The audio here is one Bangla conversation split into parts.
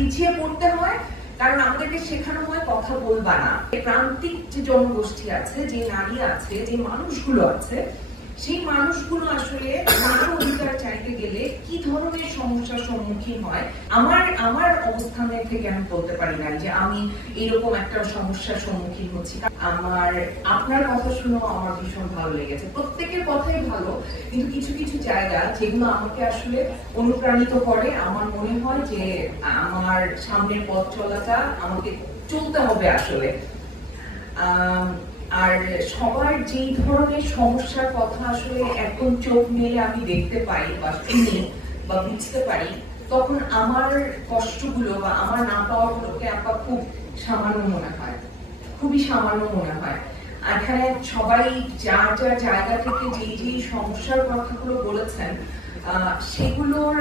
পিছিয়ে পড়তে হয়, কারণ আমাদেরকে শেখানো হয় কথা বলবা না। প্রান্তিক যে জনগোষ্ঠী আছে, যে নারী আছে, যে মানুষগুলো আছে, সেই মানুষগুলো আসলে তার অধিকার চাইতে গেলে কি ধরনের সমস্যার সম্মুখীন হয়। আমার অবস্থানের থেকে আমি বলতে পারি না যে আমি এরকম একটা সমস্যার সম্মুখীন হচ্ছি। আপনার কথা শুনেও আমার ভীষণ ভালো লেগেছে। প্রত্যেকের কথাই ভালো, কিন্তু কিছু কিছু জায়গা যেগুলো আমাকে আসলে অনুপ্রাণিত করে। আমার মনে হয় যে আমার সামনের পথ চলাটা আমাকে চলতে হবে আসলে। আর সবার যেই ধরনের সমস্যার কথা আসলে একদম চোখ মেলে আমি দেখতে পাই বা শুনি বা বুঝতে পারি, তখন আমার কষ্টগুলো বা আমার না পাওয়াগুলোকে আপা খুব সামান্য মনে হয়, খুবই সামান্য মনে হয়। এখানে সবাই যার যার জায়গা থেকে যেই সমস্যার কথাগুলো বলেছেন, সেগুলোর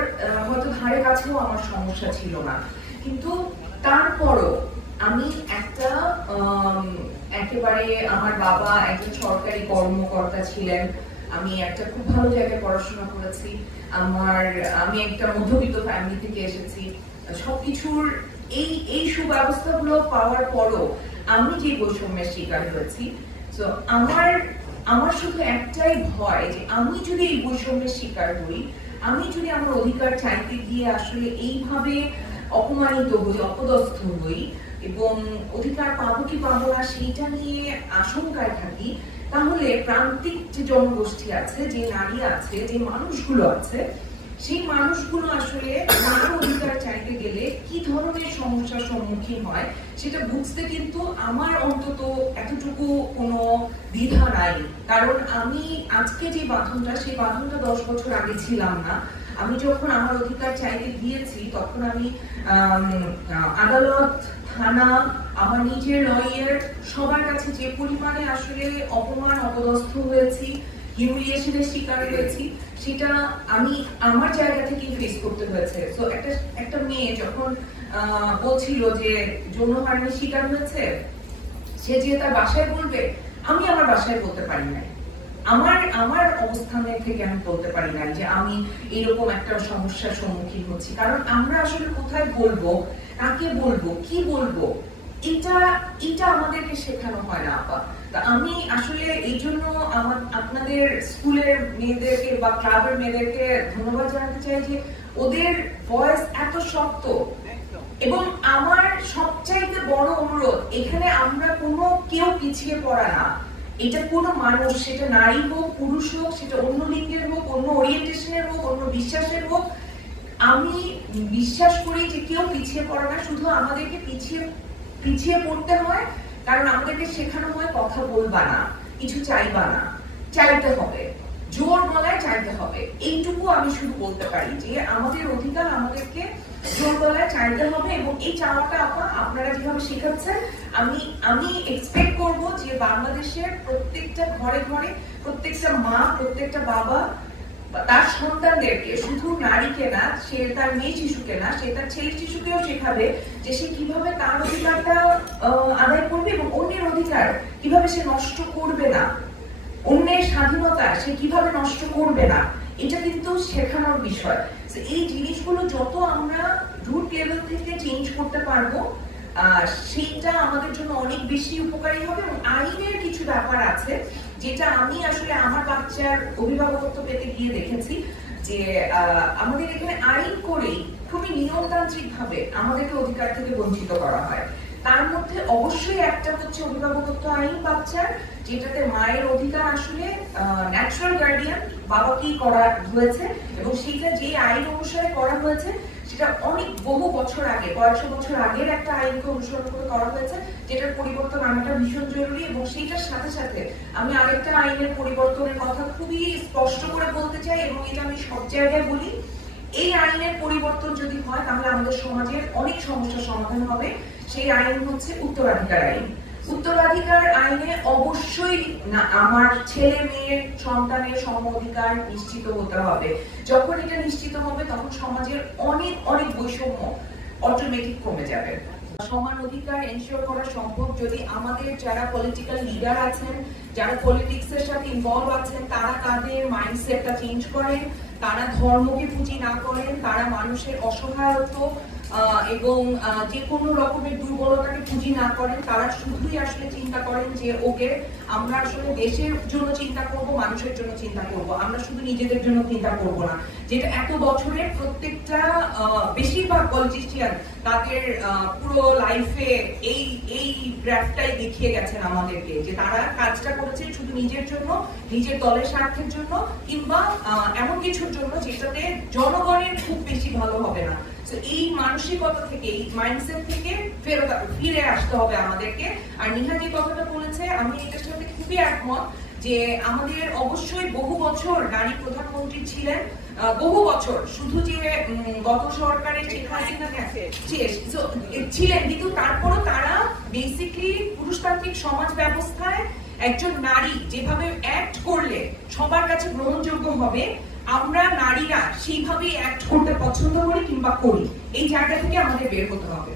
হয়তো ধারে কাছেও আমার সমস্যা ছিল না, কিন্তু তারপরও আমি একেবারে আমার বাবা একজন সরকারি কর্মকর্তা ছিলেন, আমি একটা খুব ভালো জায়গায় পড়াশোনা করেছি, আমি একটা মধ্যবিত্ত ফ্যামিলি থেকে এসেছি। সবকিছুর এই সুব্যবস্থাগুলো পাওয়ার পরও আমি যে বৈষম্যের শিকার হয়েছি, তো আমার শুধু একটাই ভয় যে আমি যদি এই বৈষম্যের শিকার হই, আমি যদি আমার অধিকার চাইতে গিয়ে আসলে এইভাবে অপমানিত হই, অপদস্থ হই এবং অধিকার পাবো কি পাবো না সেইটা নিয়ে আশঙ্কায় থাকি, তাহলে প্রান্তিক যে জনগোষ্ঠী আছে, যে নারী আছে, যে মানুষগুলো আছে, সেই মানুষগুলো আসলে তার অধিকার চাইতে গেলে কি ধরনের সমস্যার সম্মুখীন হয় সেটা বুঝতে কিন্তু আমার অন্তত এতটুকু কোনো দ্বিধা নাই। কারণ আমি আজকে যে বাঁধনটা, সেই বাঁধনটা 10 বছর আগে ছিলাম না। আমি যখন আমার অধিকার চাইতে গিয়েছি তখন আমি আদালত, থানা, আমার নিজের লয়ার, সবার কাছে যে পরিমাণে আসলে অপমান অপদস্থ হয়েছি, হিউমিলিয়েশনের শিকার হয়েছি, সেটা আমি আমার জায়গা থেকে ফেস করতে হয়েছে। তো একটা মেয়ে যখন বলছিল যে যৌন হয়রানির শিকার হয়েছে, সে যে তার বাসায় বলবে, আমি আমার বাসায় বলতে পারি না। আমার অবস্থানের থেকে আমি বলতে পারি না যে আমি এরকম একটা সমস্যার সম্মুখীন হচ্ছি, কারণ আমরা আসলে কোথায় বলবো, কাকে বলবো, কি বলবো, এটা আমাদেরকে শেখানো হয় না আপা। আমি আসলে এই জন্য আপনাদের স্কুলের মেয়েদেরকে বা ক্লাবের মেয়েদেরকে ধন্যবাদ জানাতে চাই যে ওদের ভয়েস এত শক্ত। এবং আমার সবচাইতে বড় অনুরোধ, এখানে আমরা কেউ পিছিয়ে পড়া না। এটা কোনো মানুষ, সেটা নারী হোক, পুরুষ হোক, সেটা অন্য লিঙ্গের হোক, অন্য ওরিয়েন্টেশনের হোক, অন্য বিশ্বাসের হোক, আমি বিশ্বাস করি যে কেউ পিছিয়ে পড়া না। শুধু আমাদেরকে পিছিয়ে পড়তে হয়, কারণ আমাদেরকে শেখানো হয় কথা বলবা না, কিছু চাইবা না, চাইতে হবে, জোর গলায় চাইতে হবে। এইটুকু আমি শুধু বলতে পারি যে আমাদের অধিকার আমাদেরকে জোর গলায় চাইতে হবে। এবং এই চাওয়াটা আপনারা যেভাবে শেখাচ্ছেন, আমি এক্সপেক্ট করব যে বাংলাদেশের প্রত্যেকটা ঘরে ঘরে, প্রত্যেকটা মা, প্রত্যেকটা বাবা তার সন্তানদেরকে, শুধু নারীকে না, সে তার মেয়ে শিশুকে না, সে তার ছেলে শিশুকেও শেখাবে যে সে কিভাবে তার অধিকারটা আদায় করবে এবং অন্যের অধিকার কিভাবে সে নষ্ট করবে না, অন্যের স্বাধীনতা সে কিভাবে নষ্ট করবে না। এটা কিন্তু শেখানোর বিষয়। এই জিনিসগুলো যত আমরা রুট লেভেল থেকে চেঞ্জ করতে পারবো, সেইটা আমাদের জন্য অনেক বেশি উপকারী হবে। এবং আইনের কিছু ব্যাপার আছে যেটা আমি আসলে আমার বাচ্চার অভিভাবকত্ব পেতে গিয়ে দেখেছি যে আমাদের এখানে আইন করেই খুবই নিয়মতান্ত্রিক ভাবে আমাদেরকে অধিকার থেকে বঞ্চিত করা হয়। তার মধ্যে অবশ্যই একটা হচ্ছে অভিভাবকত্ব আইন বাচ্চার, যেটাতে মায়ের অধিকার আসলে ন্যাচারাল গার্ডিয়ান বাবাকেই করা হয়েছে, এবং সেইটা যে আইন অনুসারে করা হয়েছে সেটা অনেক বহু বছর আগে, কয়েকশো বছর আগের একটা আইনকে অনুসরণ করে করা হয়েছে, যেটার পরিবর্তন আনাটা ভীষণ জরুরি। এবং সেইটার সাথে সাথে আমি আরেকটা আইনের পরিবর্তনের কথা খুবই স্পষ্ট করে বলতে চাই, এবং এটা আমি সব জায়গায় বলি। এই আইনের পরিবর্তন যদি হয় তাহলে আমাদের সমাজের অনেক সমস্যার সমাধান হবে। সেই আইন হচ্ছে উত্তরাধিকার আইন। উত্তরাধিকার আইনে অবশ্যই না আমার ছেলে মেয়ের সন্তানের সম অধিকার নিশ্চিত হতে হবে। যখন এটা নিশ্চিত হবে তখন সমাজের অনেক অনেক বৈষম্য অটোমেটিক কমে যাবে। সমান অধিকার এনশিওর করা সম্ভব যদি আমাদের যারা পলিটিক্যাল লিডার আছেন, যারা পলিটিক্স এর সাথে ইনভলভ আছেন, তারা তাদের মাইন্ডসেটটা চেঞ্জ করেন, তারা ধর্মকে পুঁজি না করেন, তারা মানুষের অসহায়ত্ব এবং যে কোনো রকমের দুর্বলতাকে পুঁজি না করেন, তারা শুধুই আসলে চিন্তা করেন যে ওকে আমরা আসলে দেশের জন্য চিন্তা করব, মানুষের জন্য চিন্তা করব, আমরা শুধু নিজেদের জন্য চিন্তা করব না। যেটা এত বছরের প্রত্যেকটা বেশিরভাগ পলিটিশিয়ান তাদের পুরো লাইফে এই গ্রাফটাই দেখিয়ে গেছেন আমাদেরকে, যে তারা কাজটা করেছে শুধু নিজের জন্য, নিজের দলের স্বার্থের জন্য, কিংবা এমন কিছুর জন্য যেটাতে জনগণের খুব বেশি ভালো হবে না। এই মানসিকতা থেকে, এই মাইন্ডসেট থেকে ফিরে আসতে হবে আমাদেরকে। আর নিহা যে কথাটা বলেছে, আমি এটার সাথে খুবই একমত যে আমাদের অবশ্যই বহু বছর নারী প্রধানমন্ত্রী ছিলেন, বহু বছর, শুধু যে গত সরকারের ছিলেন, কিন্তু তারপরও তারা বেসিকলি পুরুষতান্ত্রিক সমাজ ব্যবস্থায় একজন নারী যেভাবে অ্যাক্ট করলে সবার কাছে গ্রহণযোগ্য হবে, আমরা নারীরা সেইভাবেই অ্যাক্ট করতে পছন্দ করি কিংবা করি। এই জায়গা থেকে আমাদের বের হতে হবে।